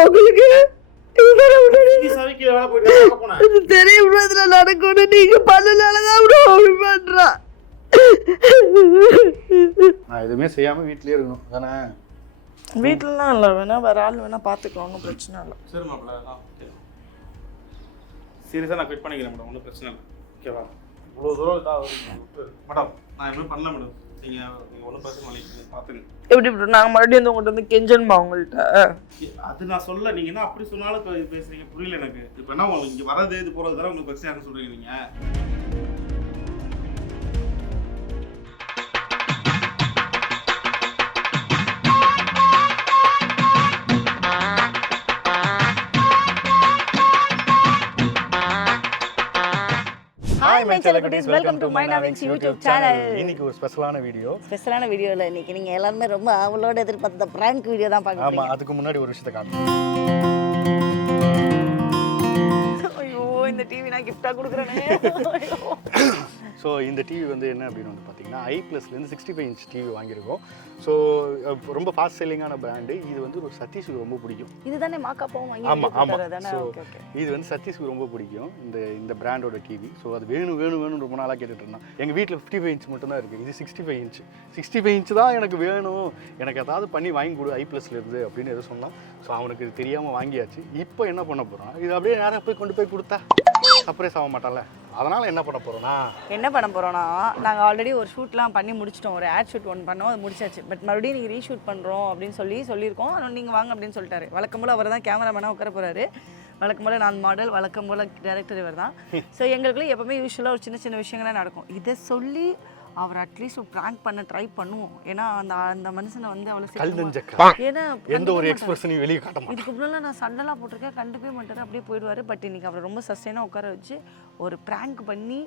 உங்களுக்கு தெரியும் இதுல நடக்கணும். நீங்க பண்ணனாலதான் அப்படி பண்றா. நான் எதுவுமே செய்யாம வீட்லயே இருக்கணும் தானே? வீட்டுலலாம் இல்லை, வேணா வேற ஆள் வேணா பார்த்துக்கலாம், ஒன்றும் பிரச்சனை இல்லை. சரி மாப்பிள்ள, சீரியஸாக நான் குவிட் பண்ணிக்கிறேன் மேடம், ஒன்றும் பிரச்சனை இல்லை. ஓகேவா? இவ்வளோ தூரம் இதாக மேடம், நான் எதுவுமே பண்ணல மேடம். நீங்கள் ஒன்றும் பிரச்சனை இல்லை, பார்த்துங்க. எப்படி நாங்கள் மறுபடியும் வந்து உங்கள்கிட்ட வந்து கெஞ்சன்மா உங்கள்கிட்ட? அது நான் சொல்ல, நீங்கள் என்ன அப்படி சொன்னாலும் இப்போ பேசுறீங்க, புரியல எனக்கு. இப்போ என்ன உங்களுக்கு இங்கே வரது இது போகிறது தவிர உங்களுக்கு பிரச்சனையாக சொல்கிறீங்க நீங்கள். ஹாய் மை செல்லகுட்டீஸ், வெல்கம் டு மை நாவிங்ஸ் யூடியூப் சேனல். இன்னைக்கு ஒரு ஸ்பெஷலான வீடியோல இன்னைக்கு நீங்க எல்லாரும் ரொம்ப அவளோட எதிர்பார்த்த பிராங்க் வீடியோ தான் பார்க்க ஆமா, அதுக்கு முன்னாடி ஒரு விஷயத்தை காட்டுறேன். ஐயோ, இந்த டிவி நான் கிஃப்டா கொடுக்குறேனே. ஸோ இந்த டிவி வந்து என்ன அப்படின்னு வந்து பார்த்தீங்கன்னா iPlusலேருந்து 65 இன்ச் டிவி வாங்கியிருக்கோம். ஸோ ரொம்ப ஃபாஸ்ட் செல்லிங்கான பிராண்டு. இது வந்து ஒரு சதீஷுக்கு ரொம்ப பிடிக்கும். இதுதானே மாக்காப்பாவும் வாங்கி. ஆமாம். ஸோ இது வந்து சதீஷுக்கு ரொம்ப பிடிக்கும் இந்த பிராண்டோட டிவி. ஸோ அது வேணும் ரொம்ப நாளாக கேட்டுட்டு இருந்தான். எங்கள் வீட்டில் 55 இன்ச் மட்டும் தான் இருக்குது. இது 65 இன்ச் தான் எனக்கு வேணும், எனக்கு ஏதாவது பண்ணி வாங்கி கொடு iPlusலேருந்து அப்படின்னு எதுவும் சொன்னான். ஸோ அவனுக்கு இது தெரியாமல் வாங்கியாச்சு. இப்போ என்ன பண்ண போகிறான், இது அப்படியே நேராக போய் கொண்டு போய் கொடுத்தா சர்ப்ரைஸ் ஆக மாட்டான்ல. அதனால் என்ன பண்ண போகிறோன்னா நாங்கள் ஆல்ரெடி ஒரு ஷூட்லாம் பண்ணி முடிச்சிட்டோம். ஒரு ஆட் ஷூட் ஒன்று பண்ணோம், அது முடிச்சாச்சு. பட் மறுபடியும் நீங்கள் ரீஷூட் பண்ணுறோம் அப்படின்னு சொல்லியிருக்கோம். ஆனால் நீங்கள் வாங்க அப்படின்னு சொல்லிட்டாரு. வழக்கம் போல் அவர் தான் கேமராமேனாக உட்கார போகிறாரு. வழக்கம் போல் நான் மாடல், வழக்கம் போல் டைரக்டர் இவர் தான். ஸோ எங்களுக்குள்ள எப்போவுமே யூஸ்வலாக ஒரு சின்ன விஷயங்களே நடக்கும். இதை சொல்லி அவர் அட்லீஸ்ட் ஒரு ப்ராங்க் பண்ண ட்ரை பண்ணுவோம். ஏன்னா அந்த மனுஷனை வந்து அவ்வளோ ஏன்னா எந்த ஒரு எக்ஸ்பிரஷனையும் வெளியே காட்ட மாட்டேன். இதுக்கு முன்னாடி நான் சண்டைலாம் போட்டிருக்கேன், கண்டுக்கவே மாட்டார், அப்படியே போயிடுவார். பட் இன்னைக்கு அவரை ரொம்ப சஸ்டைனாக உட்கார வச்சு ஒரு ப்ராங்க் பண்ணி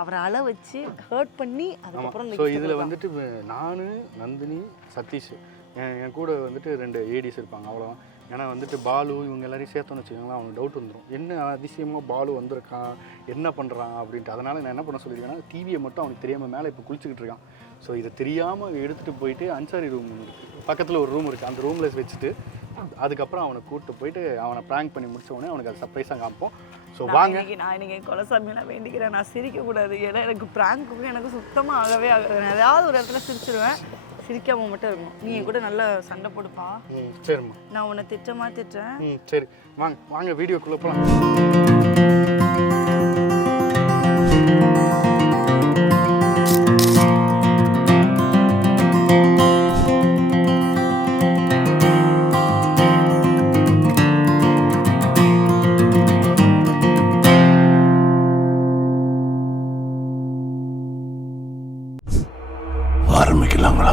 அவரை அழ வச்சு ஹர்ட் பண்ணி அதுக்கப்புறம். ஸோ இதில் வந்துட்டு நான், நந்தினி, சதீஷ், என் கூட வந்துட்டு 2 ஏடிஸ் இருப்பாங்க, அவ்வளோதான். ஏன்னா வந்துட்டு பாலு இவங்க எல்லாரையும் சேர்த்தோன்னு வச்சுக்கோங்களேன், அவனுக்கு டவுட் வந்துடும். என்ன அதிசயமாக பாலு வந்திருக்கான், என்ன பண்ணுறான் அப்படின்ட்டு. அதனால் நான் என்ன பண்ண சொல்லியிருக்கேன்னா, டிவியை மட்டும் அவனுக்கு தெரியாமல் மேலே இப்போ குளிச்சுக்கிட்டு இருக்கான். ஸோ இதை தெரியாமல் எடுத்துகிட்டு போயிட்டு அன்சாரி ரூம் இருக்குது, பக்கத்தில் ஒரு ரூம் இருக்குது, அந்த ரூமில் வச்சுட்டு அதுக்கப்புறம் அவனை கூப்பிட்டு போயிட்டு அவனை ப்ராங்க் பண்ணி முடிச்ச உடனே அவனுக்கு அது சர்ப்ரைஸாக காமிப்போம். ஸோ வாங்க. நான் இன்னைக்கு கொலசாமியெல்லாம் வேண்டிக்கிறேன், நான் சிரிக்கக்கூடாது. ஏன்னா எனக்கு ப்ராங்க்குக்கு எனக்கு சுத்தமாக ஆகவே ஆகாது. நான் ஏதாவது ஒரு இடத்துல சிரிச்சிருவேன், சிரிக்காம மட்டும் இருக்கும். நீ என் கூட நல்லா சண்டை போடுப்பா. சரிம்மா, நான் உன்னை திட்டமா திட்டுறேன். சரி வாங்க வீடியோக்குள்ளே போகலாம். ஆரம்பிக்கலாங்களா?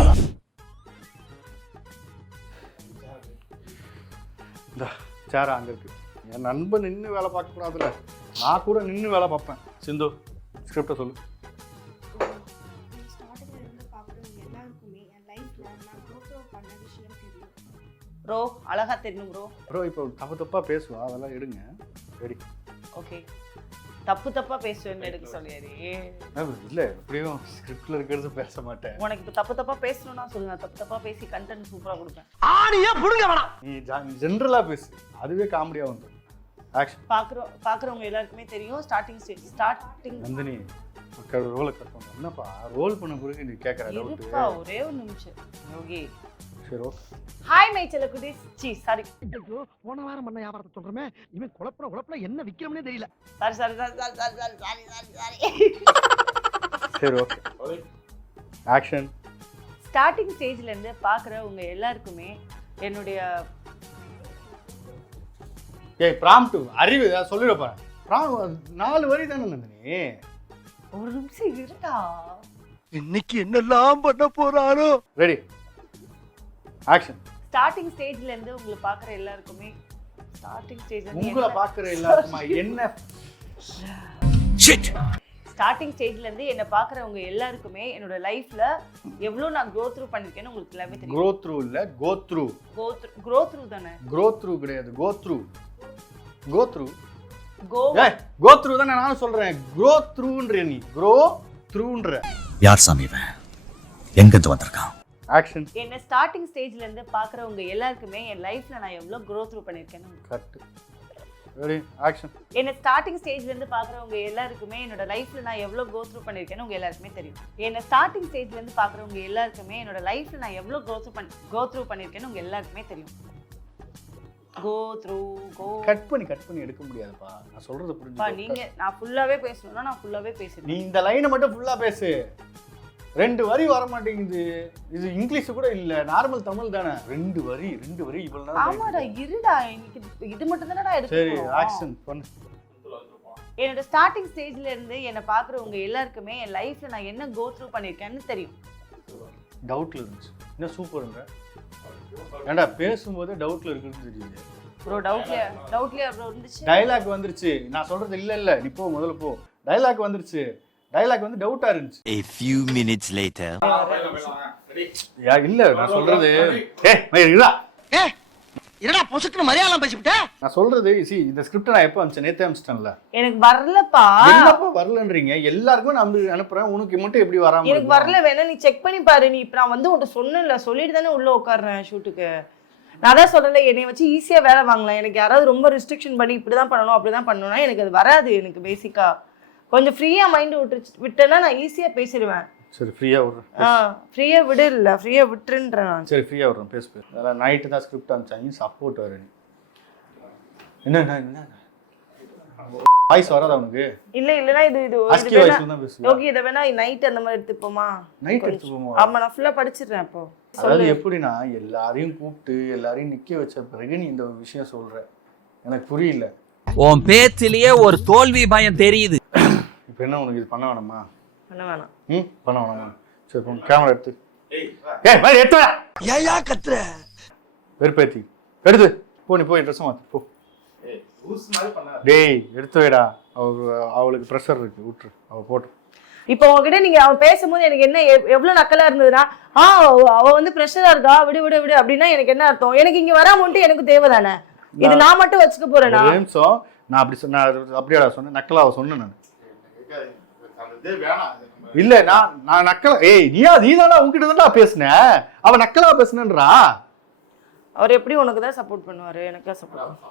இந்த சேரா அங்கே இருக்கு. என் நண்பன் நின்று வேலை பார்க்கக்கூடாதுல்ல, நான் கூட நின்று வேலை பார்ப்பேன். சிந்து, ஸ்கிரிப்டை சொல்லு. ப்ரோ அழகா தெரியும் ப்ரோ. இப்போ தப்பாக பேசுவா, அதெல்லாம் எடுங்க. ரெடி? ஓகே. தப்பா பேசுவேன்னு எடுக்க சொல்லியாரு. இல்லை, எப்படியும் ஸ்கிரிப்டில் இருக்கிறது பேச மாட்டேன். உனக்கு இப்போ தப்பா பேசணும்னா சொல்லுங்க, தப்பா பேசி கண்டென்ட் சூப்பராக கொடுப்பேன். ஆனியா புடுங்க வேணாம், நீ ஜென்ரலாக பேசு, அதுவே காமெடியாக வந்து. ஆக்ஷன். பார்க்குறவங்க எல்லாருக்குமே தெரியும். ஸ்டார்டிங் நந்தினி மக்கள் ரோலை கட் பண்ணுறோம். என்னப்பா ரோல் பண்ண பிறகு நீ கேட்குற இருப்பா, ஒரே ஒரு நிமிஷம். ஓகே சரி, ஓகே. ஹாய் மை செல்லகுட்டீஸ். சாரி, போன வாரம் பண்ண வியாபாரத்தை சொல்றமே, இவன் குழப்பம் என்ன விக்கிறோம்னே தெரியல. சாரி. சரி, ஓகே. ஆக்ஷன். ஸ்டார்டிங் ஸ்டேஜ்ல இருந்து பார்க்குற உங்க எல்லாருக்குமே என்னுடைய ப்ராம்ப்ட் அறிவு சொல்லிடுப்பா. 4 வரி தானே நந்தினி. ஒரு நிமிஷம் இருடா, இன்னைக்கு என்னெல்லாம் பண்ண போறாரோ. Ready, action. ஸ்டார்டிங் ஸ்டேஜ்ல இருந்து உங்களை பார்க்குற எல்லாருக்குமே உங்களை பார்க்குற எல்லாருக்குமா என்ன? ஸ்டார்டிங் ஸ்டேஜ்ல இருந்து என்ன பார்க்குறவங்க எல்லாருக்குமே என்னோட லைஃப்ல எவ்வளோ நான் க்ரோ த்ரூ பண்ணிருக்கேன்னு உங்களுக்கு எல்லாமே தெரியும். க்ரோ த்ரூ இல்ல, கோ த்ரூ. க்ரோ த்ரூ தானே? க்ரோ த்ரூ கிடையாது, கோ த்ரூ. கோ த்ரூ தானே நான் சொல்றேன். க்ரோ த்ரூன்ற, நீ க்ரோ த்ரூன்ற. யார் சாமி இவன்? எங்கிருந்து வந்திருக்கான்? ஆக்ஷன். என்ன ஸ்டார்டிங் ஸ்டேஜ்ல இருந்து பாக்குறவங்க எல்லாருக்குமே என் லைஃப்ல நான் எவ்வளவு க்ரோ த்ரூ பண்ணிருக்கேன்னு. கரெக்ட். Ready action. என்ன ஸ்டார்டிங் ஸ்டேஜ்ல இருந்து பாக்குறவங்க எல்லாருக்குமே என்னோட லைஃப்ல நான் எவ்வளவு கோ த்ரூ பண்ணிருக்கேன்னு உங்க எல்லாருக்குமே தெரியும். என்ன ஸ்டார்டிங் ஸ்டேஜ்ல இருந்து பாக்குறவங்க எல்லாருக்குமே என்னோட லைஃப்ல நான் எவ்வளவு கோ த்ரூ பண்ணிருக்கேன்னு உங்க எல்லாருக்குமே தெரியும். கட் பண்ணி எடுக்க முடியாதுப்பா. நான் சொல்றது புரிஞ்சுப்பா. நீங்க நான் ஃபுல்லாவே பேசணும்னா நான் ஃபுல்லாவே பேசுறேன். நீ இந்த லைனை மட்டும் ஃபுல்லா பேசு. 2 வரி வர மாட்டேங்குது. இது இங்கிலீஷ் கூட இல்ல, நார்மல் தமிழ் தானே. 2 வரி இவ்வளவு நேரம். ஆமாடா இருடா, இன்னைக்கு இது மட்டும் தானடா எடுத்து. சரி ஆக்ஷன் பண்ணு. என்னோட ஸ்டார்டிங் ஸ்டேஜ்ல இருந்து என்ன பாக்குறவங்க எல்லாருக்குமே என் லைஃப்ல நான் என்ன கோ த்ரூ பண்ணிருக்கேன்னு தெரியும். டவுட்ல இருந்துச்சு. என்ன சூப்பர்ங்க. ஏண்டா பேசும்போது டவுட்ல இருக்குன்னு தெரியுது. ப்ரோ டவுட்லயா ப்ரோ இருந்துச்சு. டயலாக் வந்துருச்சு. நான் சொல்றது இல்ல நீ போ, முதல்ல போ. டயலாக் வந்துருச்சு. டயலாக் வந்து டவுட்டா இருந்துச்சு. A few minutes later. இல்ல நான் சொல்றது இருடா. என்னடா பொசுக்குன்னு மரியாதை பேசிவிட்ட. நான் சொல்றது இந்த ஸ்கிரிப்ட் நான் எப்போ அனுப்பிச்சேன்? நேத்தே அனுப்பிச்சிட்டேன்ல. எனக்கு வரலப்பா. என்னப்பா வரலன்றீங்க? எல்லாருக்கும் நான் அனுப்புறேன், உனக்கு மட்டும் எப்படி வராம? எனக்கு வரல, வேணா நீ செக் பண்ணி பாரு. நீ இப்ப நான் வந்து உன்கிட்ட சொன்னேன்ல, சொல்லிட்டு தானே உள்ள உட்கார்றேன் ஷூட்டுக்கு. நான் தான் சொல்றேன்ல, என்னை வச்சு ஈஸியா வேலை வாங்கலாம். எனக்கு யாராவது ரொம்ப ரெஸ்ட்ரிக்ஷன் பண்ணி இப்படிதான் பண்ணணும் அப்படிதான் பண்ணணும்னா எனக்கு அது வராது. எனக்கு பேசிக்கா கொஞ்சம் ஃப்ரீயா மைண்ட் விட்டேன்னா நான் ஈஸியா பேசிடுவேன். சரி ஃப்ரீயா விடுறேன். ஃப்ரீயா விடு இல்ல, ஃப்ரீயா விட்டுன்றேன் நான். சரி ஃப்ரீயா விடுறேன், பேசு. அதெல்லாம் நைட்டு தான் ஸ்கிரிப்ட் அனுப்பிச்சாங்க, சப்போர்ட் வர. என்ன வாய்ஸ் வராதா உனக்கு? இல்லனா இது ஹஸ்கி வாய்ஸ்ல தான் பேசுவேன். ஓகே, இத வேணா நைட் அந்த மாதிரி எடுத்துப்போமா? நைட் எடுத்துப்போமா? ஆமா, நான் ஃபுல்லா படிச்சிடுறேன் அப்போ. அதாவது எப்படின்னா எல்லாரையும் கூப்பிட்டு எல்லாரையும் நிக்க வச்ச பிறகு நீ இந்த விஷயம் சொல்ற, எனக்கு புரியல. உன் பேச்சிலேயே ஒரு தோல்வி பயம் தெரியுது. இப்போ என்ன உனக்கு இது பண்ண வேணாமா? பண்ண வேணாம். பண்ண வேணாமா? சரி போ, கேமரா எடுத்து. மாதிரி எடுத்து வா. ஏயா கத்துற? வெறுப்பேத்தி எடுத்து போ. நீ போய் ட்ரெஸ் மாத்து போ. டேய் எடுத்து வைடா. அவளுக்கு ப்ரெஷர் இருக்கு, விட்டுரு, அவ போட்டு. இப்போ உங்ககிட்ட நீங்க அவன் பேசும்போது எனக்கு என்ன எவ்வளவு நக்கலா இருந்ததுன்னா, அவ வந்து ப்ரெஷரா இருக்கா, விடு விடு விடு அப்படின்னா எனக்கு என்ன அர்த்தம்? எனக்கு இங்க வராமட்டு எனக்கு தேவைதானே. இது நான் மட்டும் வச்சுக்க போறேனா? ஒரு நிமிஷம், நான் அப்படி சொன்ன அப்படியாடா சொன்னேன்? நக்கலாவ சொன்னேன் நான். இல்ல நான் நக்கலா. நீதானா உங்ககிட்ட தான்டா பேசுனேன். அவ நக்கலா பேசுனன்றா. அவர் எப்படி உனக்கு தான் சப்போர்ட் பண்ணுவாரு, எனக்கு சப்போர்ட்.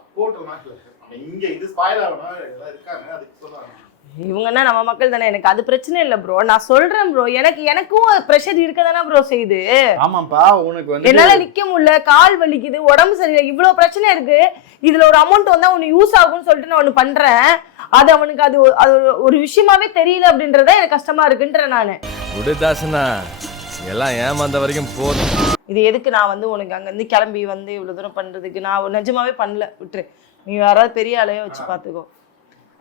இவங்கன்னா நம்ம மக்கள் தானே, எனக்கு அது பிரச்சனை இல்லை ப்ரோ. நான் சொல்றேன் ப்ரோ, எனக்கும் ப்ரெஷர் இருக்க தானே ப்ரோ செய்யுது. ஆமாப்பா, உனக்கு வந்து என்னால நிக்க முடியல, கால் வலிக்குது, உடம்பு சரியில்லை, இவ்வளவு பிரச்சனை இருக்கு. இதுல ஒரு அமௌண்ட் வந்தா உனக்கு யூஸ் ஆகும்னு சொல்லிட்டு நான் ஒண்ணு பண்றேன். அது அவனுக்கு அது ஒரு விஷயமாவே தெரியல அப்படின்றத எனக்கு கஷ்டமா இருக்குன்றேன் நானு. விடுதாசனா எல்லாம் ஏமாந்த வரைக்கும் போதும். இது எதுக்கு நான் வந்து உனக்கு அங்க இருந்து கிளம்பி வந்து இவ்வளவு தூரம் பண்றதுக்கு? நான் நிஜமாவே பண்ணல, விட்டுரு. நீ யாராவது பெரிய ஆளையோ வச்சு பாத்துக்கோ.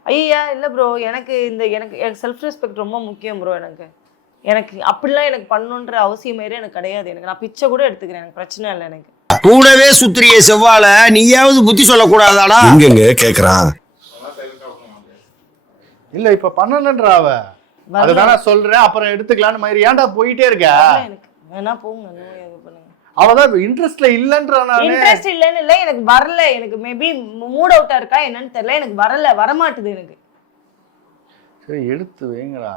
ஐயா இல்லை ப்ரோ, எனக்கு செல்ஃப் ரெஸ்பெக்ட் ரொம்ப முக்கியம் ப்ரோ. எனக்கு அப்படிலாம் எனக்கு பண்ணணுன்ற அவசியமே எனக்கு கிடையாது. நான் பிச்சை கூட எடுத்துக்கிறேன், எனக்கு பிரச்சனை இல்லை. எனக்கு கூடவே சுத்திரிய செவ்வாழ நீயாவது புத்தி சொல்லக்கூடாதாடா? எங்க கேக்குறான்? இல்ல இப்ப பண்ணலன்ற அவ அதுதானே சொல்றேன், அப்புறம் எடுத்துக்கலான்னு மாதிரி. ஏன்டா போயிட்டே இருக்க? எனக்கு வேணா போங்க, பண்ணுங்க. அவதான் இன்ட்ரெஸ்ட்ல இல்லன்ற. இன்ட்ரெஸ்ட் இல்லன்னு இல்லை, எனக்கு வரல. எனக்கு மேபி மூட் அவுட்டா இருக்கா என்னன்னு தெரியல, எனக்கு வரமாட்டுது எனக்கு. சரி எடுத்து வைங்கடா.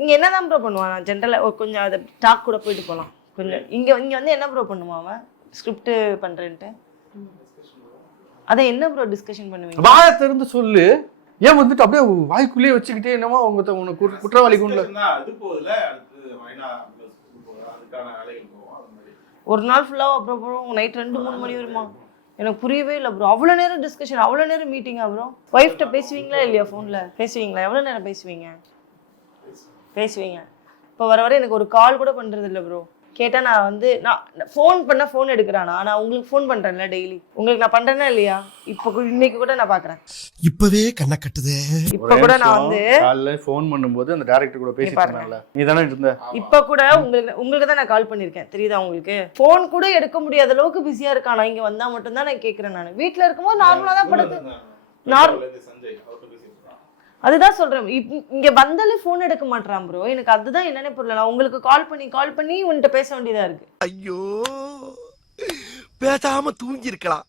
இங்க என்னதான் ப்ரோ பண்ணுவான்? நான் ஜென்ரலா கொஞ்சம் அதை டாக் கூட போயிட்டு போலாம். கொஞ்சம் இங்க வந்து என்ன ப்ரோ பண்ணுவான் அவன்? ஸ்கிரிப்ட் பண்றேன்ட்டு அதை என்ன ப்ரோ டிஸ்கஷன் பண்ணுவீங்க? வாயை திறந்து சொல்லு. ஏன் வந்துட்டு அப்படியே வாய்க்குள்ளேயே வச்சுக்கிட்டே என்னமோ உனக்கு குற்றவாளி குண்டல ஒரு நாள் ஃபுல்லா அப்புறம் நைட் 2-3 மணி வருமா? எனக்கு புரியவே இல்லை ப்ரோ. அவ்வளோ நேரம் டிஸ்கஷன், அவ்வளோ நேரம் மீட்டிங்கா ப்ரோ? ஒய்ஃப்ட்ட பேசுவீங்களா இல்லையா? ஃபோனில் பேசுவீங்களா? எவ்வளோ நேரம் பேசுவீங்க? இப்போ வர எனக்கு ஒரு கால் கூட பண்ணுறது இல்லை ப்ரோ. கேட்டால் நான் ஃபோன் பண்ணால் ஃபோன் எடுக்கிறானா? நான் உங்களுக்கு ஃபோன் பண்ணுறேன்ல டெய்லி, உங்களுக்கு நான் பண்ணுறேன்னா இல்லையா? இன்னைக்கு கூட நான் பார்க்குறேன். இப்பவே கண்ணை கட்டுது. இப்போ கூட நான் காலைல ஃபோன் பண்ணும்போது அந்த டைரக்டர் கூட பேசிட்டேன்ல, நீ தானே இருந்த. இப்போ கூட உங்களுக்கு தான் நான் கால் பண்ணியிருக்கேன், தெரியுதா உங்களுக்கு? ஃபோன் கூட எடுக்க முடியாத அளவுக்கு பிஸியாக இருக்கானா? இங்கே வந்தால் மட்டும்தான் நான் கேட்குறேன். நான் வீட்டில் இருக்கும்போது நார்மலாக தான் படுத்து அதுதான் சொல்றேன். இங்க வந்தாலே போன் எடுக்க மாட்டான் ப்ரோ. எனக்கு அதுதான் என்னன்னே புரியல. நான் உங்களுக்கு கால் பண்ணி உன்கிட்ட பேச வேண்டியதா இருக்கு. ஐயோ, பேசாம தூங்கி இருக்கலாம்.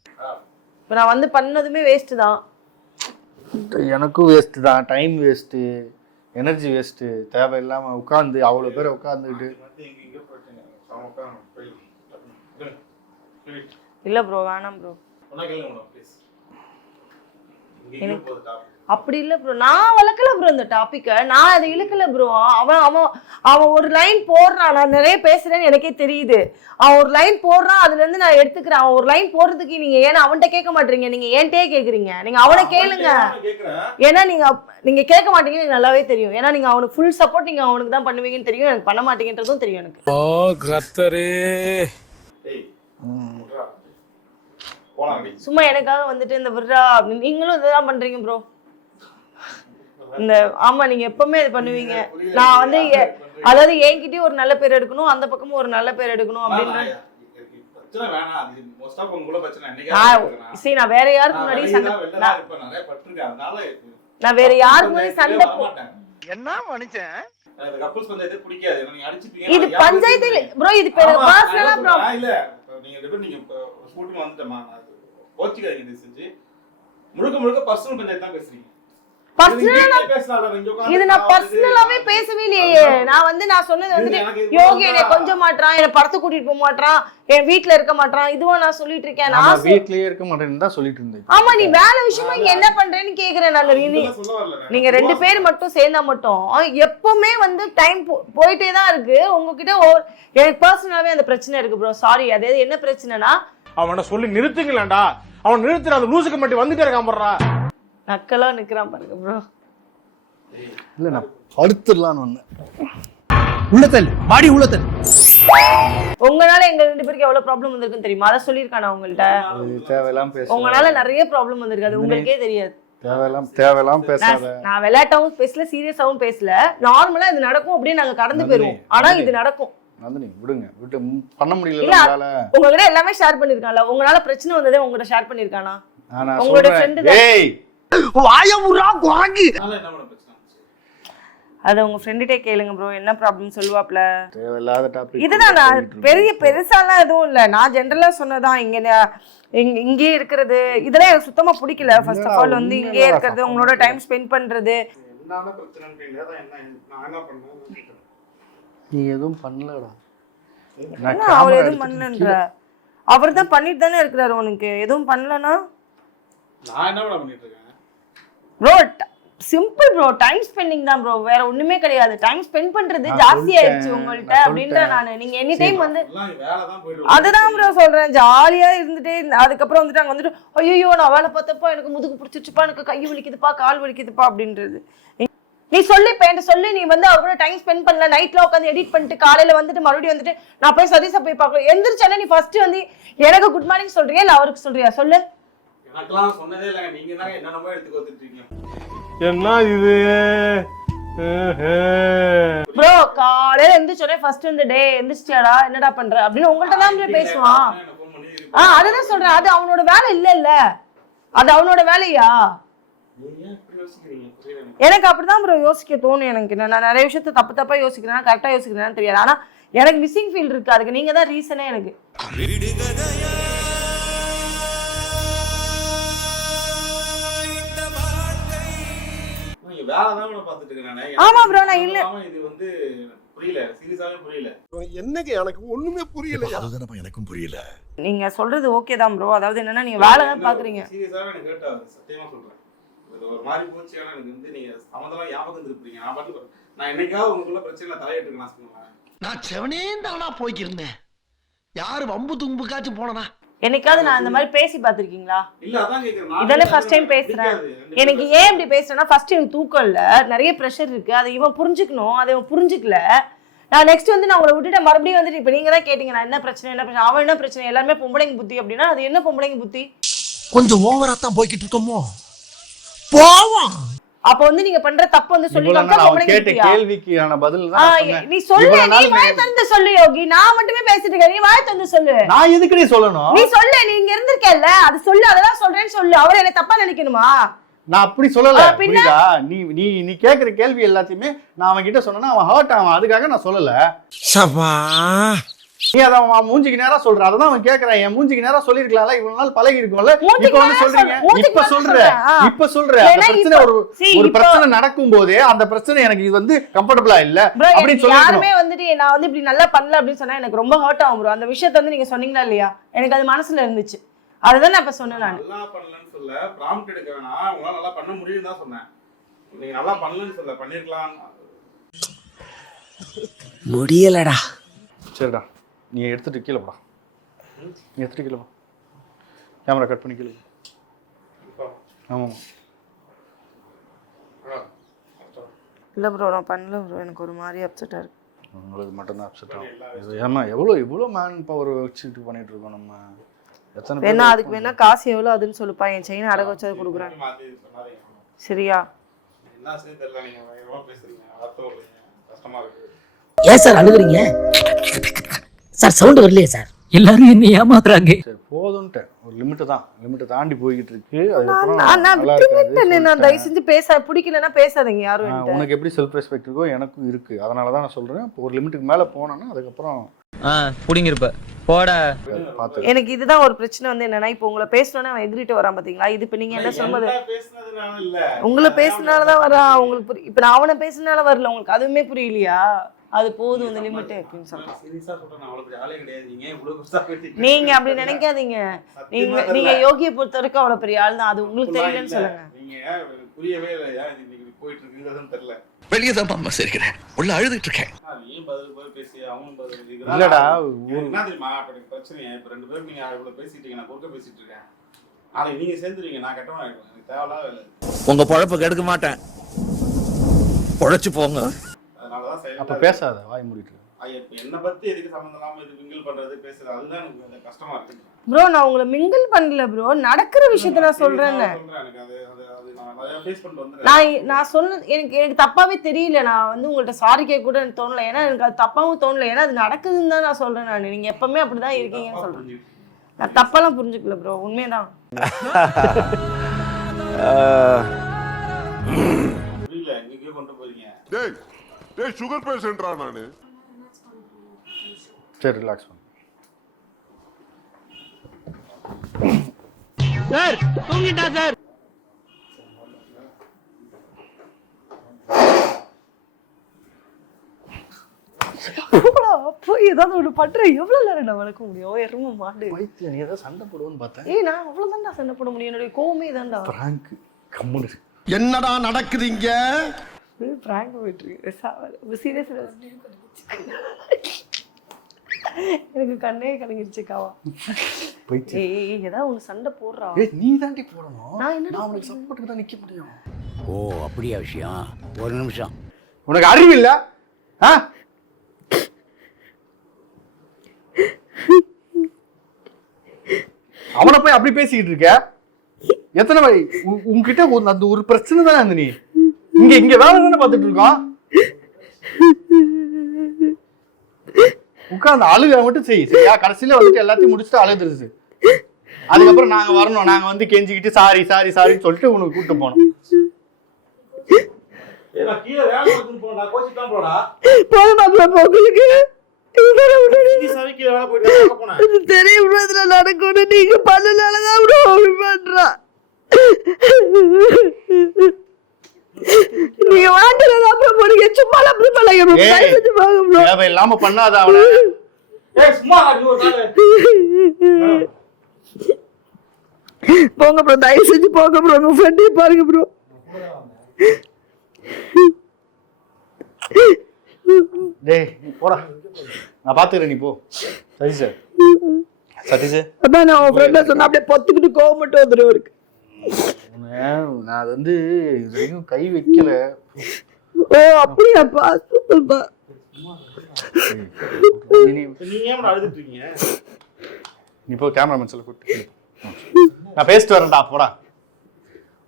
இப்ப நான் பண்ணதுமே வேஸ்ட் தான். எனக்கும் வேஸ்ட் தான், டைம் வேஸ்ட். எனர்ஜி வேஸ்ட்டு, தேவையில்லாமல் உட்காந்து அவ்வளோ பேர் உட்காந்துக்கிட்டு. இல்ல ப்ரோ வேணாம் ப்ரோ. அப்படி இல்ல ப்ரோ, நான் வளர்க்கல ப்ரோ இந்த டாபிக்கை, நான் அதை இழுக்கல ப்ரோ. அவன் அவன் அவன் ஒரு லைன் போடுறான், நான் நிறைய பேசுறேன்னு எனக்கே தெரியுது. அவன் ஒரு லைன் போடுறான், அதுல இருந்து நான் எடுத்துக்கிறேன். அவன் ஒரு லைன் போடுறதுக்கு நீங்க ஏன்னா அவன்கிட்ட கேட்க மாட்டீங்க, நீங்க ஏன்ட்டே கேக்குறீங்க. நீங்க அவனை கேளுங்க, ஏன்னா நீங்க கேட்க மாட்டீங்கன்னு எனக்கு நல்லாவே தெரியும். ஏன்னா நீங்க அவனுக்கு ஃபுல் சப்போர்ட் நீங்க அவனுக்கு தான் பண்ணுவீங்கன்னு தெரியும், எனக்கு பண்ண மாட்டீங்கன்றதும் தெரியும் எனக்கு. ஓ கர்த்தரே, சும்மா எனக்காக வந்துட்டு இந்த விட்றா அப்படின்னு நீங்களும் இதெல்லாம் பண்றீங்க ப்ரோ. இந்த ஆமா நீங்க எப்பவுமே இது பண்ணுவீங்க. நான் வந்து அதாவது என்கிட்டயும் ஒரு நல்ல பேர் எடுக்கணும், அந்த பக்கமும் ஒரு நல்ல பேர் எடுக்கணும் அப்படின்னு. சரி, நான் வேற யாருக்கு முன்னாடி சண்டை, நான் வேற யாருக்கு முன்னாடி சண்டை என்ன மனுஷன் இது பஞ்சாயத்து இல்ல ப்ரோ, இது பர்சனலா ப்ரோ. முழுக்க முழுக்க பர்சனல் பஞ்சாயத்து தான் பேசுறீங்க. இது நான் பர்சனலாவே பேசவே இல்லையே. நான் சொன்னது வந்துட்டு யோகி என்னை கொஞ்சம் மாட்டான், என்னை படத்து கூட்டிட்டு போக மாட்டான், என் வீட்டுல இருக்க மாட்டான், இதுவா நான் சொல்லிட்டு இருக்கேன். நான் வீட்லயே இருக்க மாட்டேன்னு தான் சொல்லிட்டு இருந்தேன். ஆமா, நீ வேலை விஷயமா இங்க என்ன பண்றேன்னு கேக்குறேன். நல்ல நீங்க 2 பேர் மட்டும் சேர்ந்தா மட்டும் எப்பவுமே வந்து டைம் போயிட்டே தான் இருக்கு. உங்ககிட்ட எனக்கு பர்சனலாவே அந்த பிரச்சனை இருக்கு ப்ரோ. சாரி, அது என்ன பிரச்சனைனா அவனை சொல்லி நிறுத்துங்களேன்டா, அவன் நிறுத்துற அந்த லூசுக்கு மட்டும் வந்துட்டே இருக்கான் போடுறா. நக்கலா நிக்கிறான் பாருங்க ப்ரோ. இல்ல நான் படுத்துடலான்னு வந்தேன். உள்ளத்தல் மாடி உள்ளத்தல். உங்களால எங்க 2 பேருக்கு எவ்வளவு ப்ராப்ளம் வந்திருக்குன்னு தெரியுமா? அதை சொல்லியிருக்கானா உங்கள்ட்ட? தேவையெல்லாம் பேச, உங்களால உங்களால நிறைய ப்ராப்ளம் வந்திருக்காது, உங்களுக்கே தெரியாது. தேவையெல்லாம் பேசாத. நான் விளையாட்டாவும் பேசல, சீரியஸாவும் பேசல. நார்மலா இது நடக்கும் அப்படியே நாங்க கடந்து போயிருவோம். ஆனா இது நடக்கும். நந்தினி விடுங்க, விட்டு பண்ண முடியல. உங்ககிட்ட எல்லாமே ஷேர் பண்ணிருக்கான்ல, உங்களால பிரச்சனை வந்ததே உங்ககிட்ட ஷேர் பண்ணிருக்கானா? நான் உங்களோட ஃப்ரெண்ட் தான். ஏய் வாயமுறா குரங்கு. அத உங்க ஃப்ரெண்ட்டே கேளுங்க ப்ரோ, என்ன ப்ராப்ளம் சொல்லுவாப்ல. தேவையில்லாத டாபிக் இதுதான், நான் பெருசாலாம் எதுவும் இல்ல, நான் ஜெனரலா சொன்னதான். இங்கே இருக்கிறது இதெல்லாம் எனக்கு சுத்தமா பிடிக்கல. ஃபர்ஸ்ட் ஆஃப் ஆல் வந்து இங்கே இருக்கிறது, உங்களோட டைம் ஸ்பெண்ட் பண்றது. என்னன்னா பிரச்சனைன்றீங்க, நான் என்ன பண்ணேன்? நீ எதுவும் பண்ணலடா. அவர் எதுவும் பண்ணலன்ற, அவர் தான் பண்ணிட்டு தானே இருக்கிறாரு. உனக்கு எதுவும் பண்ணலனா நான் என்ன பண்ணிட்டு இருக்கேன் bro? Simple bro, time spending தான் ப்ரோ, வேற ஒண்ணுமே கிடையாது. டைம் ஸ்பெண்ட் பண்றது ஜாஸ்தி ஆயிடுச்சு உங்கள்ட்ட அப்படின்ற. நானு நீங்க எனி டைம் வந்து அதுதான் ப்ரோ சொல்றேன், ஜாலியா இருந்துட்டே அதுக்கப்புறம் வந்துட்டு அங்க வந்துட்டு ஐயோ நான் வேலை பார்த்தப்பா எனக்கு முதுகு பிடிச்சிருச்சுப்பா, எனக்கு கை வலிக்குதுப்பா, கால் வலிக்குதுப்பா அப்படின்றது. நீ சொல்லி சொல்லி நீ வந்து அவர் கூட டைம் ஸ்பெண்ட் பண்ணல, நைட்ல உட்காந்து எடிட் பண்ணிட்டு காலையில வந்துட்டு மறுபடியும் வந்துட்டு நான் போய் சதீஷா போய் பார்க்கணும். எந்திரிச்சானே நீ ஃபர்ஸ்ட் வந்து எனக்கு குட் மார்னிங் சொல்றியா இல்ல அவருக்கு சொல்றியா? சொல்லு. எனக்கெல்லாம் சொன்னதே இல்லைங்க, நீங்க தான் என்னென்னமோ எடுத்துக்க வந்துட்டு இருக்கீங்க. என்ன இது ப்ரோ? காலையில எந்திரிச்சோடனே ஃபர்ஸ்ட் வந்து டே எந்திரிச்சியாடா, என்னடா பண்ற அப்படின்னு உங்கள்ட்ட தான் பேசுவான். அதுதான் சொல்றேன், அது அவனோட வேலை இல்ல, அது அவனோட வேலையா? எனக்கு அப்படிதான் ப்ரோ யோசிக்க தோணும். எனக்கு நான் நிறைய விஷயத்த தப்பா யோசிக்கிறேன், கரெக்டா யோசிக்கிறேன்னு தெரியாது. ஆனா எனக்கு மிஸ்ஸிங் ஃபீல் இருக்கு, அதுக்கு நீங்க தான் ரீசனே எனக்கு. ஆமா ப்ரோ, நான் இல்ல, இது வந்து புரியல, சீரியஸாவே புரியல. என்னங்க எனக்கு ஒண்ணுமே புரியல. அதுதான் எனக்கும் புரியல. நீங்க சொல்றது ஓகே தான் ப்ரோ. அதாவது என்னன்னா நீங்க வேலை தான் பாக்குறீங்க. சீரியஸாவே எனக்கு ஹர்ட் ஆகுது, சத்தியமா சொல்றேன். இது ஒரு மாதிரி போச்சு. ஆனா எனக்கு வந்து நீங்க சமதளம் ஞாபகம் இருப்பீங்க. நான் என்னைக்காவது உங்களுக்குள்ள பிரச்சனைல தலையிட்டு நான் சொல்லுவேன். நான் செவனேந்தானா போய்க்கிருந்தேன். யாரு வம்பு தும்புக்காச்சும் போனனா? என்னைக்காவது நான் இந்த மாதிரி பேசி பார்த்திருக்கீங்களா? இல்ல, அதான் கேக்குறேன். இதெல்லாம் ஃபர்ஸ்ட் டைம் பேசுறேன். எனக்கு ஏன் இப்படி பேசுறேன்னா, ஃபர்ஸ்ட் எனக்கு தூக்கம் இல்ல, நிறைய ப்ரெஷர் இருக்கு, அதை இவன் புரிஞ்சுக்கணும், அதை இவன் புரிஞ்சுக்கல. நான் நெக்ஸ்ட் வந்து நான் உங்களை விட்டுட்டு மறுபடியும் வந்துட்டு இப்போ நீங்க தான் கேட்டீங்க நான் என்ன பிரச்சனை, அவன் என்ன பிரச்சனை, எல்லாருமே பொம்பளைங்க புத்தி அப்படின்னா அது என்ன பொம்பளைங்க புத்தி? கொஞ்சம் ஓவரா தான் போய்கிட்டு இருக்கோமோ போவோம். அப்ப வந்து நீங்க பண்ற தப்பு வந்து சொல்லி கேட்ட கேள்விக்கான பதில் தான் நீ சொல்லு. நீ வாய் தந்து சொல்லு யோகி, நான் மட்டுமே பேசிட்டு இருக்கேன், நீ வாய் தந்து சொல்லு. நான் எதுக்கு நீ சொல்லணும்? நீ சொல்லு, நீ இங்க இருந்திருக்கல்ல, அது சொல்லு. அதெல்லாம் சொல்றேன்னு சொல்லு. அவர் என்ன தப்பா நினைக்கணுமா? நான் அப்படி சொல்லல. புரியுதா? நீ நீ கேக்குற கேள்வி எல்லாத்தையுமே நான் அவன் கிட்ட சொன்னா அவன் ஹர்ட் ஆவான், அதுக்காக நான் சொல்லல. சபா நீ அதான் மூஞ்சிக்கு நேரா சொல்ற, அதான் அவன் கேக்குறான். என் மூஞ்சிக்கு நேரா சொல்லிருக்கலாம்ல, இவ்வளவு நாள் பழகி இருக்கும்ல, இப்ப வந்து சொல்றீங்க. இப்ப சொல்ற அந்த பிரச்சனை ஒரு பிரச்சனை நடக்கும் போதே அந்த பிரச்சனை எனக்கு இது வந்து கம்ஃபர்டபுளா இல்ல அப்படின்னு சொல்லி யாருமே வந்துட்டு நான் வந்து இப்படி நல்லா பண்ணல அப்படின்னு சொன்னா எனக்கு ரொம்ப ஹர்ட் ஆகும் ப்ரோ. அந்த விஷயத்தை வந்து நீங்க சொன்னீங்களா இல்லையா, எனக்கு அது மனசுல இருந்துச்சு. அதுதான் நான் இப்ப சொன்னேன். நான் நல்லா பண்ணலன்னு சொல்ல, ப்ராம்ப்ட் எடுக்க வேணாம், உங்களால நல்லா பண்ண முடியும்னு தான் சொன்னேன். நீங்க நல்லா பண்ணலன்னு சொல்ல, பண்ணிருக்கலாம். முடியலடா. சரிடா, நீ எடுத்துட்டு கீழே போடா. நீ எடுத்துட்டு கீழே போ. கேமரா கட் பண்ணி கீழே. ஆமாம் இல்லை ப்ரோ, நான் பண்ணல ப்ரோ. எனக்கு ஒரு மாதிரி அப்செட்டாக இருக்கு. உங்களுக்கு மட்டும்தான் அப்செட் ஆகும். இது ஏன்னா எவ்வளோ மேன் பவர் வச்சுட்டு பண்ணிட்டு இருக்கோம் நம்ம. எத்தனை வேணா அதுக்கு வேணா காசு எவ்வளோ அதுன்னு சொல்லுப்பா. என் செயின் அடகு வச்சது கொடுக்குறேன். சரியா? என்ன செய்ய தெரியல, நீங்க எவ்வளோ பேசுறீங்க, அர்த்தம் இல்லைங்க, கஷ்டமா இருக்கு. ஏன் சார் அழுகுறீங்க சார்? சவுண்ட் வரலையே சார். எல்லாரும் என்ன ஏமாத்துறாங்க. சரி போதும்ட்டேன். ஒரு லிமிட்டு தான், லிமிட்டை தாண்டி போய்கிட்டு இருக்கு. நான் தயவு செஞ்சு பிடிக்கலன்னா பேசாதீங்க யாரும். உனக்கு எப்படி செல்ஃப் ரெஸ்பெக்ட் இருக்கோ எனக்கும் இருக்கு. அதனால தான் நான் சொல்றேன், இப்போ ஒரு லிமிட்டுக்கு மேலே போனோன்னா அதுக்கப்புறம் புடிங்கிருப்ப போட பார்த்து. எனக்கு இதுதான் ஒரு பிரச்சனை வந்து என்னன்னா, இப்போ உங்களை பேசணும்னா அவன் எகிரிட்டு வரான் பாத்தீங்களா. இது இப்போ நீங்க என்ன சொல்றது, பேசுனதுனால இல்ல, உங்களை பேசினாலதான் வரா. உங்களுக்கு இப்ப நான் அவனை பேசினால வரல, உங்களுக்கு அதுவுமே புரியலையா? அது போதும் இந்த லிமிட் அப்படின்னு சொல்றேன். சீரியஸா சொல்றேன், அவ்வளவு ஆளே கிடையாது. நீங்க இவ்வளவு பெருசா பேசிட்டீங்க. நீங்க அப்படி நினைக்காதீங்க. நீங்க யோகியை பொறுத்த வரைக்கும் அவ்வளவு பெரிய ஆள் தான். அது உங்களுக்கு தெரியலன்னு சொல்லுங்க. நீங்க புரியவே இல்லையா, இன்னைக்கு போயிட்டு இருக்குன்னு தெரியல. வெளியே தான் அம்மா சரிக்கிறேன், உள்ள அழுதுட்டு இருக்கேன். நீயும் பதில் பேசி அவனும் பதில். இல்லடா என்ன தெரியுமா பிரச்சனையா, இப்ப 2 பேரும் நீங்க இவ்வளவு பேசிட்டீங்க, நான் குறுக்க பேசிட்டு இருக்கேன். நாளைக்கு நீங்க சேர்ந்துருவீங்க, நான் கெட்டவனா இருக்கேன். எனக்கு தேவையில்லாத வேலை. உங்க பொழப்ப கெடுக்க மாட்டேன், பொழைச்சு போங்க. அதனாலதான் அப்ப பேசாத, வாய் மூடிட்டு. என்ன பத்தி எதுக்கு சம்பந்தம் இல்லாம இது மிங்கிள் பண்றது பேசுறது, அதுதான் எனக்கு கஷ்டமா இருக்கு ப்ரோ. நான் உங்களை மிங்கிள் பண்ணல ப்ரோ, நடக்கிற விஷயத்த நான் சொல்றேன். நான் சொன்ன எனக்கு தப்பாவே தெரியல. நான் வந்து உங்கள்ட்ட சாரி கேட்க கூட எனக்கு தோணல. ஏன்னா எனக்கு அது தப்பாவும் தோணல. ஏன்னா அது நடக்குதுன்னு தான் நான் சொல்றேன். நீங்க எப்பவுமே அப்படிதான் இருக்கீங்கன்னு சொல்றேன். நான் தப்பாலாம் புரிஞ்சுக்கல ப்ரோ, உண்மையதான். புரியல, எங்கேயோ கொண்டு போறீங்க. டேய் சுகர் பேஷண்ட்ரா நானு. சரி ரிலாக்ஸ் பண்ணு. சார் தூங்கிட்டா சார். போய் ஏதாவது ஒண்ணு பண்ற எவ்வளவு நேரம் நான் வளர்க்க முடியும்? எரும மாடு. நீ ஏதாவது சண்டை போடுவோன்னு பார்த்தேன். நான் அவ்வளவுதான் நான் சண்டை போட முடியும். என்னுடைய கோவமே தான்டா. பிராங்க் கம்முனு. என்னடா நடக்குது இங்க? பிராங்க் போயிட்டு இருக்கு. சீரியஸ்ல எனக்கு கண்ணே கலங்கிருச்சுக்காவா. ஏதாவது உனக்கு சண்டை போடுறா. நீ தாண்டி போடணும். நான் உனக்கு சப்போர்ட்டுக்கு தான் நிக்க முடியும். ஓ அப்படியா விஷயம்? ஒரு நிமிஷம். உனக்கு அறிவு இல்ல? அவனை போய் அப்படி பேசிக்கிட்டு இருக்க. எத்தனை உங்ககிட்ட அந்த ஒரு பிரச்சனை தானே. நீ இங்க வேலை தானே பார்த்துட்டு இருக்கோம். உட்காந்து அழுக மட்டும் சரியா? கடைசியில வந்துட்டு எல்லாத்தையும் முடிச்சுட்டு அழுதுருச்சு. அதுக்கப்புறம் நாங்க வரணும், நாங்க வந்து கெஞ்சிக்கிட்டு சாரி சாரி சாரின்னு சொல்லிட்டு உனக்கு கூப்பிட்டு போனோம். தெரியும் நடக்கணும். நீங்க பண்ணனாலதான் பண்றா. நீங்க வாங்குறது அப்புறம் போடுங்க. சும்மா அப்படி பண்ணுங்க. இல்லாம பண்ணாத அவன. போங்க ப்ரோ, தயவு செஞ்சு போங்க ப்ரோ. உங்க ஃப்ரெண்டே பாருங்க ப்ரோ. டேய் நீ போடா, நான் பாத்துக்கிறேன், நீ போ. சரி சார் சதீஷ். அதான் நான் உன் ஃப்ரெண்டை சொன்ன அப்படியே பொத்துக்கிட்டு கோவம் மட்டும் வந்துடும் இருக்கு. நான் அது வந்து இதுவரைக்கும் கை வைக்கல. ஓ அப்படியாப்பா, சூப்பர்ப்பா. நீ போ, கேமராமேன் சொல்ல கூப்பிட்டு. நான் பேசிட்டு வரேன்டா, போடா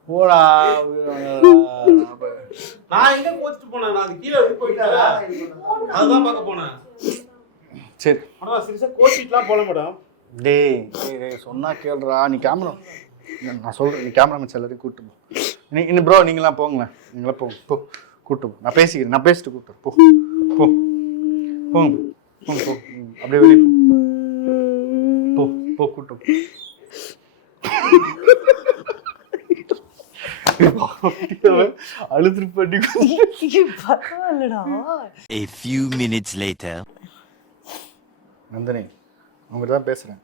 போடா. நான் எங்க கோச்சிட்டு போனேன்? நான் அது கீழே போயிட்டேன், அதுதான் பார்க்க போனேன். சரி ஆனா சீரியஸா கோச்சிட்டுலாம் போல மேடம். டேய் சொன்னா கேளுடா. நீ கேமரா, நான் சொல்றேன், நீ கேமராமேன் எல்லாரையும் கூப்பிட்டு போ. இன்னும் ப்ரோ நீங்களாம் போங்களேன், நீங்களாம் போங்க. போ கூப்பிட்டு போ. நான் பேசிக்கிறேன், நான் பேசிட்டு கூப்பிட்டு போ. போ போங்க. போ அப்படியே வெளியே போ போ கூட்டம் அழுதுட்டு பண்ணி பரவாயில்லடா. A few minutes later. Nandini உங்கள்கிட்ட தான் பேசுகிறேன்.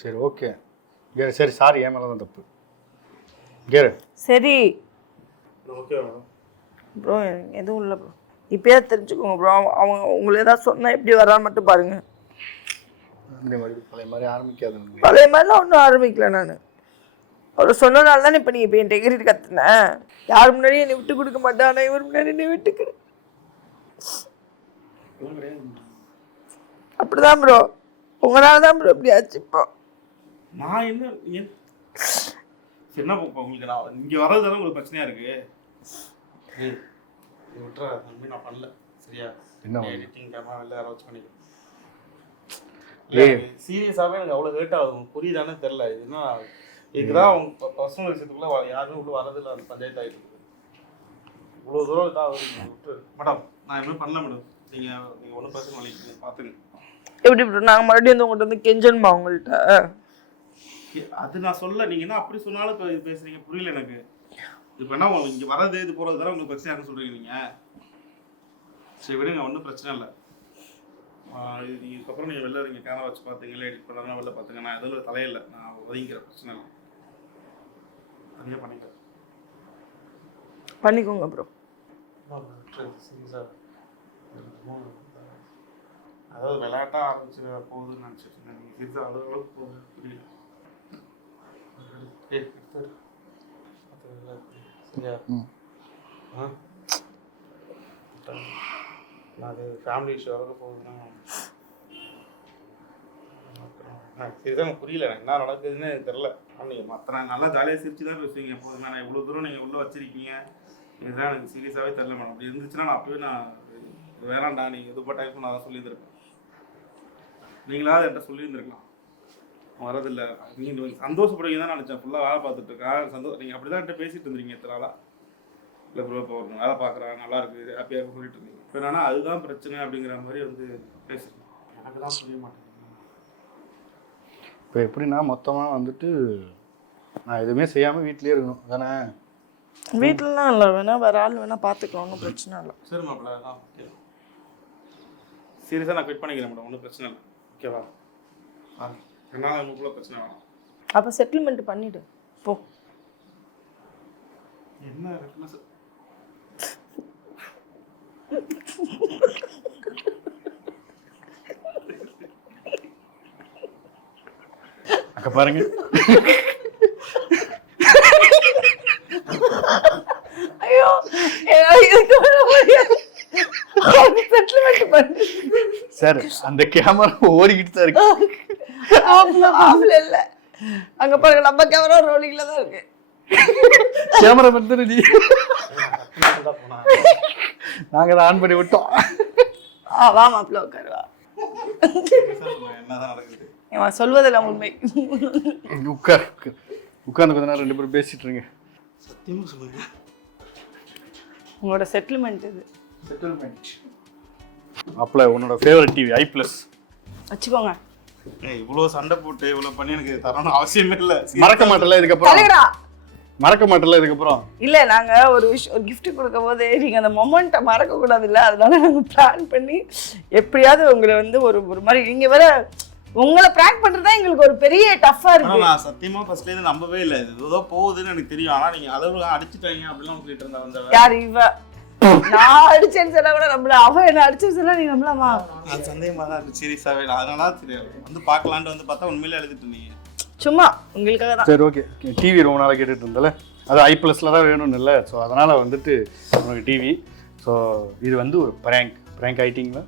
சரி ஓகே கேரு. சரி சாரி, என் மேலே தான் தப்பு கேரு. சரி ஓகே மேடம். ப்ரோ எதுவும் இல்லை ப்ரோ. இப்போயே தெரிஞ்சுக்கோங்க ப்ரோ. அவங்க உங்களை ஏதாவது சொன்னால் எப்படி வரான்னு மட்டும் பாருங்க. நந்தினி மறுபடியும் பழைய மாதிரி ஆரம்பிக்காதுங்க. பழைய மாதிரிலாம் ஒன்றும் ஆரம்பிக்கல நான். அவர் சொன்னனால தானே இப்போ நீங்கள் இப்போ என் டெகிரி கற்றுனேன். யார் முன்னாடியும் என்னை விட்டு கொடுக்க மாட்டேன், ஆனால் இவர் முன்னாடி என்னை விட்டுக்கிறேன். அப்படிதான் ப்ரோ, உங்களால தான் ப்ரோ இப்படி ஆச்சு. இப்போ நான் என்ன என்ன உங்களுக்கு நான் இங்கே வர்றது தானே உங்களுக்கு பிரச்சனையாக இருக்கு. விட்டுறா தம்பி, நான் பண்ணல சரியா. என்ன எடிட்டிங் கேமரா வெளில யாராவது வச்சு பண்ணிக்கலாம். இல்லை சீரியஸாகவே எனக்கு அவ்வளோ ஹேர்ட் ஆகுது. புரியுதானே தெரில. இதுனா இதுதான் அவங்க பர்சனல் விஷயத்துக்குள்ளே யாருமே உள்ள வரதில்லை. அந்த பஞ்சாயத்து ஆகிட்டு இவ்வளோ தூரம் இதாக விட்டு மேடம். நான் எதுவுமே பண்ணல மேடம். நீங்கள் ஒன்றும் பிரச்சனை பண்ணிக்க பார்த்துங்க. எப்படி ப்ரோ நாங்கள் மறுபடியும் வந்து உங்கள்கிட்ட வந்து கெஞ்சணுமா உங்கள்கிட்ட? அது நான் சொல்ல, நீங்கள் என்ன அப்படி சொன்னாலும் இப்போ பேசுகிறீங்க, புரியல எனக்கு. இப்போ என்ன உங்களுக்கு இங்கே வர்றது இது போகிறது தானே உங்களுக்கு பிரச்சனை யாருன்னு சொல்கிறீங்க நீங்கள். சரி விடுங்க, ஒன்றும் பிரச்சனை இல்லை. இதுக்கப்புறம் நீங்கள் வெளில நீங்கள் கேமரா வச்சு பார்த்தீங்களா, எடிட் பண்ணாங்க வெளில பார்த்துங்க. நான் எதில் தலையில்லை, நான் ஒதுங்கிக்கிறேன், பிரச்சனை இல்லை. தனியாக பண்ணிட்டேன். பண்ணிக்கோங்க ப்ரோ. சீரியஸாக அதாவது விளையாட்டாக ஆரம்பிச்சு போகுதுன்னு நினச்சிட்டு இருந்தேன். நீங்கள் சீரியஸாக அளவுக்கு போகுது, புரியல. சரியா? அது ஃபேமிலி இஷ்யூ அளவுக்கு போகுதுன்னா சரிதான் எனக்கு புரியல. எனக்கு என்ன நடக்குதுன்னு எனக்கு தெரில. ஆனால் நீங்கள் மற்ற நல்லா ஜாலியாக சிரிச்சு தான் பேசுவீங்க எப்போதுமே. நான் இவ்வளோ தூரம் நீங்கள் உள்ளே வச்சிருக்கீங்க, இதுதான் எனக்கு சீரியஸாகவே தெரில மேடம். அப்படி இருந்துச்சுன்னா நான் அப்போவே நான் வேணாண்டா நீங்கள் இது போட்ட டைப் நான் தான் சொல்லியிருந்திருப்பேன். நீங்களாவது என்கிட்ட சொல்லியிருந்துருக்கலாம். வரதில்லை நீங்கள் சந்தோஷப்படுவீங்க தான் நினச்சேன். ஃபுல்லாக வேலை பார்த்துட்டு இருக்கேன். நீங்கள் அப்படி தான் என்கிட்ட பேசிகிட்டு இருந்தீங்க இத்தனை நாளாக. இல்லை ப்ரோ இப்போ ஒரு வேலை பார்க்குறேன், நல்லா இருக்குது, ஹாப்பியாக இருக்கும் சொல்லிட்டு இருந்தீங்க. இப்போ என்னன்னா அதுதான் பிரச்சனை அப்படிங்கிற மாதிரி வந்து பேசுகிறேன். எனக்கு தான் புரிய மாட்டேங்குது. இப்போ எப்படின்னா மொத்தமாக வந்துட்டு நான் எதுவுமே செய்யாமல் வீட்லேயே இருக்கணும் தானே? வீட்டிலலாம் இல்லை, வேணால் வேறு ஆள் வேணால் பார்த்துக்கலாம், ஒன்றும் பிரச்சனை இல்லை. சரி மாப்பிள்ள, அதான் ஓகே. சீரியஸாக நான் குவிட் பண்ணிக்கிறேன் மேடம், ஒன்றும் பிரச்சனை இல்லை. ஓகேவா? என்னால் உங்களுக்குள்ள பிரச்சனை வேணாம். அப்போ செட்டில்மெண்ட் பண்ணிவிடு போ. என்ன இருக்குன்னா அங்கே பாருங்க. ஐயோ செட்டில்மெண்ட் பண்ணு சார். அந்த கேமரா ஓடிக்கிட்டு தான் இருக்கு. ஆஃப்ல இல்லை, அங்கே பாருங்க நம்ம கேமரா ரோலிங்ல தான் இருக்கு. கேமரா வந்து நீ நாங்கள் தான் ஆன் பண்ணி விட்டோம். வா மாப்பிள்ள உட்காருவா. என்னதான் நடக்குது? சொல்வதில்லை உண்மை. உட்கார்ந்து கொஞ்ச நேரம் 2 பேரும் பேசிட்டு இருங்க. சத்தியமாக சொல்லுங்க. உங்களோட செட்டில்மெண்ட் இது. செட்டில்மெண்ட் அப்பல உன்னோட ஃபேவரட் டிவி i+ வச்சுக்கோங்க. இவ்வளோ சண்டை போட்டு இவ்வளோ பண்ணி எனக்கு தரணும் அவசியமே இல்லை. மறக்க மாட்டல இதுக்கப்புறம். தலைடா மறக்க மாட்டல இதுக்கப்புறம். இல்லை நாங்கள் ஒரு கிஃப்ட் கொடுக்கும் போது நீங்கள் அந்த மொமெண்ட்டை மறக்கக்கூடாது இல்லை, அதனால நாங்கள் பிளான் பண்ணி எப்படியாவது உங்களை வந்து ஒரு மாதிரி நீங்கள் வேற உங்களை பிராங்க் பண்ணுறதா எங்களுக்கு ஒரு பெரிய டஃப்பாக இருக்கு. நான் சத்தியமாக ஃபர்ஸ்ட்லேருந்து நம்பவே இல்லை. இது ஏதோ போகுதுன்னு எனக்கு தெரியும். ஆனால் நீங்கள் அளவு அடிச்சுட்டாங்க அப்படிலாம் சொல்லிட்டு இருந்தா வந்த யார் இவ? நான் அடிச்சேன்னு சொன்னா கூட நம்மள, அவ என்ன அடிச்சேன்னு சொன்னா நீ நம்மளாமா? அது சந்தேகமாக தான் இருக்கு சீரியஸாகவே. அதனால தெரியாது வந்து பார்க்கலான்ட்டு வந்து பார்த்தா உண்மையிலே எழுதிட்டு இருந்தீங்க. சும்மா உங்களுக்காக தான். சரி ஓகே. டிவி ரொம்ப நாளாக கேட்டுட்டு இருந்தல, அது i+ல தான் வேணும்னு இல்லை. ஸோ அதனால் வந்துட்டு உனக்கு டிவி. ஸோ இது வந்து ஒரு ப்ராங்க் ஆயிட்டிங்களா?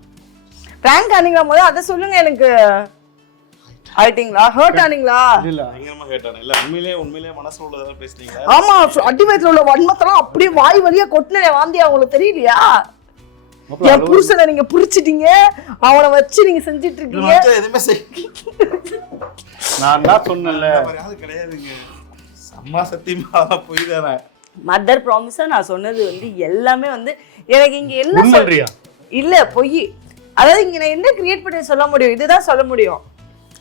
பிராங்க் ஆனீங்களா? போது அதை சொல்லுங்க எனக்கு. ஆயிட்டீங்களா? ஹர்ட் ஆனீங்களா? இல்லை பயங்கரமாக கேட்டானே. இல்லை உண்மையிலே மனசில் உள்ளதெல்லாம் பேசுனீங்களா? ஆமா, அடி வயிற்றுல உள்ள வன்மத்தெல்லாம் அப்படியே வாய் வழியா கொட்டின வாந்தியா உங்களுக்கு தெரியலையா? என் புருஷனை நீங்க புரிச்சிட்டீங்க, அவனை வச்சு நீங்க செஞ்சிட்டு இருக்கீங்க. எதுவுமே நான் தான் சொன்னேன்ல கிடையாதுங்க. அம்மா சத்தியமா போய் தானே மதர் ப்ராமிஸா நான் சொன்னது வந்து எல்லாமே வந்து எனக்கு இங்க என்ன உண்மையா? இல்ல பொய். அதாவது இங்க நான் என்ன கிரியேட் பண்ணி சொல்ல முடியும், இதுதான் சொல்ல முடியும்.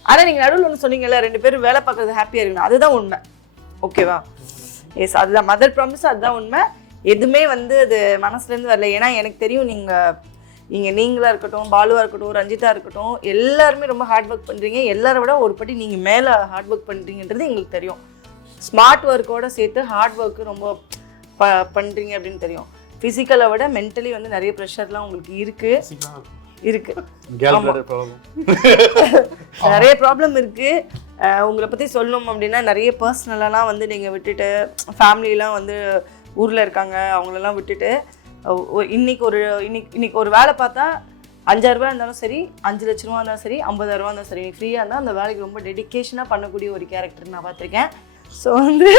ஆனா நீங்க நடுவில் ஒன்று சொன்னீங்கல்ல 2 பேரும் வேலை பார்க்கறது ஹாப்பியா இருக்கணும், அதுதான் உண்மை. ஓகேவா? எஸ், அதுதான் மதர் ப்ராமிஸ், அதுதான் உண்மை. எதுவுமே வந்து அது மனசுல இருந்து வரல. ஏன்னா எனக்கு தெரியும் நீங்களா இருக்கட்டும், பாலுவா இருக்கட்டும், ரஞ்சிதா இருக்கட்டும், எல்லாருமே ரொம்ப ஹார்ட் ஒர்க் பண்றீங்க. எல்லாரை விட ஒரு படி நீங்க மேல ஹார்ட் ஒர்க் பண்றீங்கன்றது எங்களுக்கு தெரியும். ஸ்மார்ட் ஒர்க்கோட சேர்த்து ஹார்ட் ஒர்க்கு ரொம்ப பண்ணுறீங்க அப்படின்னு தெரியும். ஃபிசிக்கலை விட மென்டலி வந்து நிறைய ப்ரெஷர்லாம் உங்களுக்கு இருக்கு. நிறைய ப்ராப்ளம் இருக்கு. உங்களை பற்றி சொல்லணும் அப்படின்னா நிறைய பர்சனலாம் வந்து நீங்கள் விட்டுட்டு, ஃபேமிலிலாம் வந்து ஊரில் இருக்காங்க, அவங்களெல்லாம் விட்டுட்டு இன்னைக்கு ஒரு வேலை பார்த்தா 5,000 ரூபா இருந்தாலும் சரி, 5 லட்ச ரூபா இருந்தாலும் சரி, 50,000 ரூபா இருந்தாலும் சரி, நீ ஃப்ரீயாக இருந்தால் அந்த வேலைக்கு ரொம்ப டெடிக்கேஷனாக பண்ணக்கூடிய ஒரு கேரக்டர் நான் பார்த்துருக்கேன். ஸோ வந்து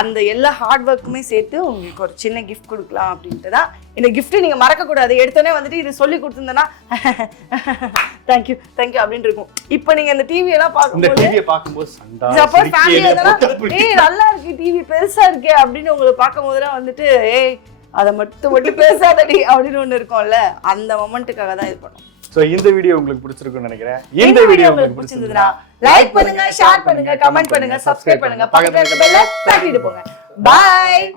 அந்த எல்லா ஹார்ட் ஒர்க்குமே சேர்த்து உங்களுக்கு ஒரு சின்ன கிஃப்ட் கொடுக்கலாம் அப்படின்ட்டு தான். இந்த கிஃப்ட்டு நீங்கள் மறக்கக்கூடாது. எடுத்தோடனே வந்துட்டு இது சொல்லி கொடுத்துருந்தேன்னா தேங்க்யூ அப்படின்ட்டு இருக்கும். இப்போ நீங்கள் இந்த டிவியெல்லாம் பார்க்கும்போது சப்போஸ் ஃபேமிலி இருந்தாலும் நல்லா இருக்கு டிவி பெருசாக இருக்கே அப்படின்னு உங்களை பார்க்கும் போதெல்லாம் வந்துட்டு அதை மட்டும் பேசாதடி அப்படின்னு ஒன்று இருக்கும்ல, அந்த மொமெண்ட்டுக்காக தான் இது பண்ணும். ஸோ இந்த வீடியோ உங்களுக்கு பிடிச்சிருக்குன்னு நினைக்கிறேன். இந்த வீடியோ உங்களுக்கு பிடிச்சிருந்ததுன்னா லைக் பண்ணுங்க, ஷேர் பண்ணுங்க, கமெண்ட் பண்ணுங்க, சப்ஸ்கிரைப் பண்ணுங்க, பக்கத்துல இருக்க பெல்ல தட்டிட்டு போங்க. பாய்.